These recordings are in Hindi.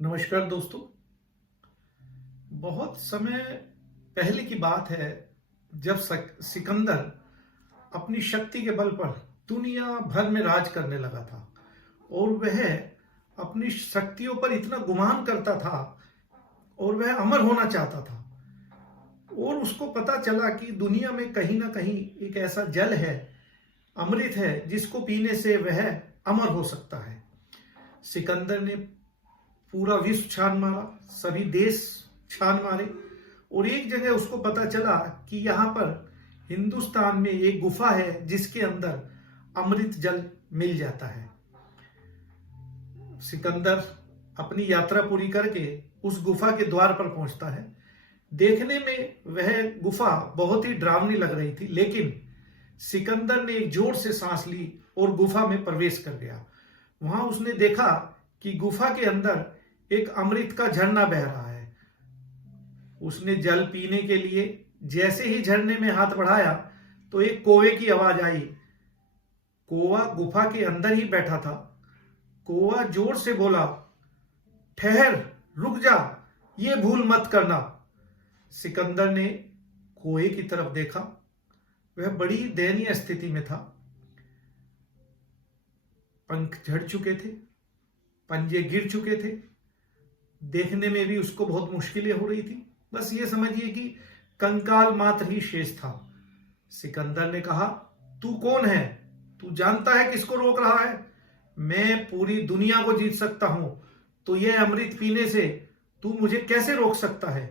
नमस्कार दोस्तों। बहुत समय पहले की बात है जब सिकंदर अपनी शक्ति के बल पर दुनिया भर में राज करने लगा था और वह अपनी शक्तियों पर इतना गुमान करता था और वह अमर होना चाहता था। और उसको पता चला कि दुनिया में कहीं ना कहीं एक ऐसा जल है, अमृत है, जिसको पीने से वह अमर हो सकता है। सिकंदर ने पूरा विश्व छान मारा, सभी देश छान मारे और एक जगह उसको पता चला कि यहाँ पर हिंदुस्तान में एक गुफा है जिसके अंदर अमृत जल मिल जाता है। सिकंदर अपनी यात्रा पूरी करके उस गुफा के द्वार पर पहुंचता है। देखने में वह गुफा बहुत ही डरावनी लग रही थी, लेकिन सिकंदर ने एक जोर से सांस ली और गुफा में प्रवेश कर गया। वहां उसने देखा कि गुफा के अंदर एक अमृत का झरना बह रहा है। उसने जल पीने के लिए जैसे ही झरने में हाथ बढ़ाया तो एक कौवे की आवाज आई। कौवा गुफा के अंदर ही बैठा था। कौवा जोर से बोला, ठहर, रुक जा, ये भूल मत करना। सिकंदर ने कौवे की तरफ देखा। वह बड़ी दयनीय स्थिति में था। पंख झड़ चुके थे, पंजे गिर चुके थे, देखने में भी उसको बहुत मुश्किलें हो रही थी। बस ये समझिए कि कंकाल मात्र ही शेष था। सिकंदर ने कहा, तू कौन है? तू जानता है किसको रोक रहा है? मैं पूरी दुनिया को जीत सकता हूं, तो यह अमृत पीने से तू मुझे कैसे रोक सकता है?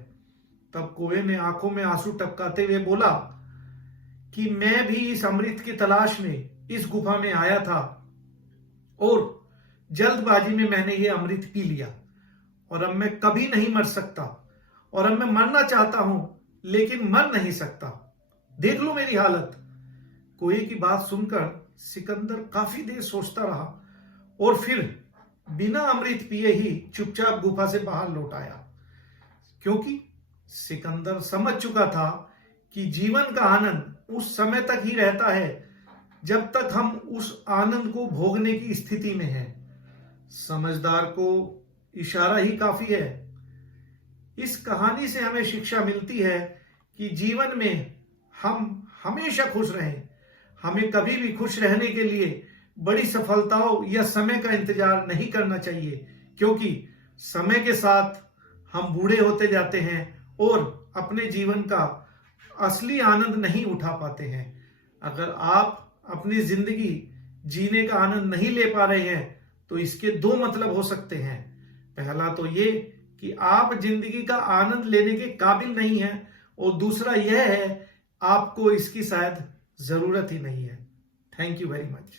तब कौवे ने आंखों में आंसू टपकाते हुए बोला कि मैं भी इस अमृत की तलाश में इस गुफा में आया था और जल्दबाजी में मैंने ये अमृत पी लिया और अब मैं कभी नहीं मर सकता, और अब मैं मरना चाहता हूं लेकिन मर नहीं सकता। देख लो मेरी हालत। कौवे की बात सुनकर सिकंदर काफी देर सोचता रहा और फिर बिना अमृत पिए ही चुपचाप गुफा से बाहर लौट आया, क्योंकि सिकंदर समझ चुका था कि जीवन का आनंद उस समय तक ही रहता है जब तक हम उस आनंद को भोगने की स्थिति में हैं। समझदार को इशारा ही काफी है। इस कहानी से हमें शिक्षा मिलती है कि जीवन में हम हमेशा खुश रहें। हमें कभी भी खुश रहने के लिए बड़ी सफलताओं या समय का इंतजार नहीं करना चाहिए, क्योंकि समय के साथ हम बूढ़े होते जाते हैं और अपने जीवन का असली आनंद नहीं उठा पाते हैं। अगर आप अपनी जिंदगी जीने का आनंद नहीं ले पा रहे हैं तो इसके दो मतलब हो सकते हैं। पहला तो ये कि आप जिंदगी का आनंद लेने के काबिल नहीं हैं, और दूसरा यह है आपको इसकी शायद जरूरत ही नहीं है। Thank you very much.